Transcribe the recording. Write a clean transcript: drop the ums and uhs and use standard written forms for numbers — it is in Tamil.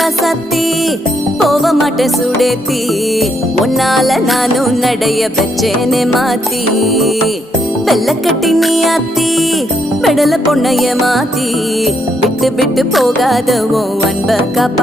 ராசாத்தி போக மாட்டேன் சுடேத்தி உன்னால நானும் நடைய பெச்சேனே மாத்தி வெள்ள கட்டி நீ ஆத்தி பெடல பொண்ணைய மாத்தி விட்டு விட்டு போகாத உன் அன்ப காப்பா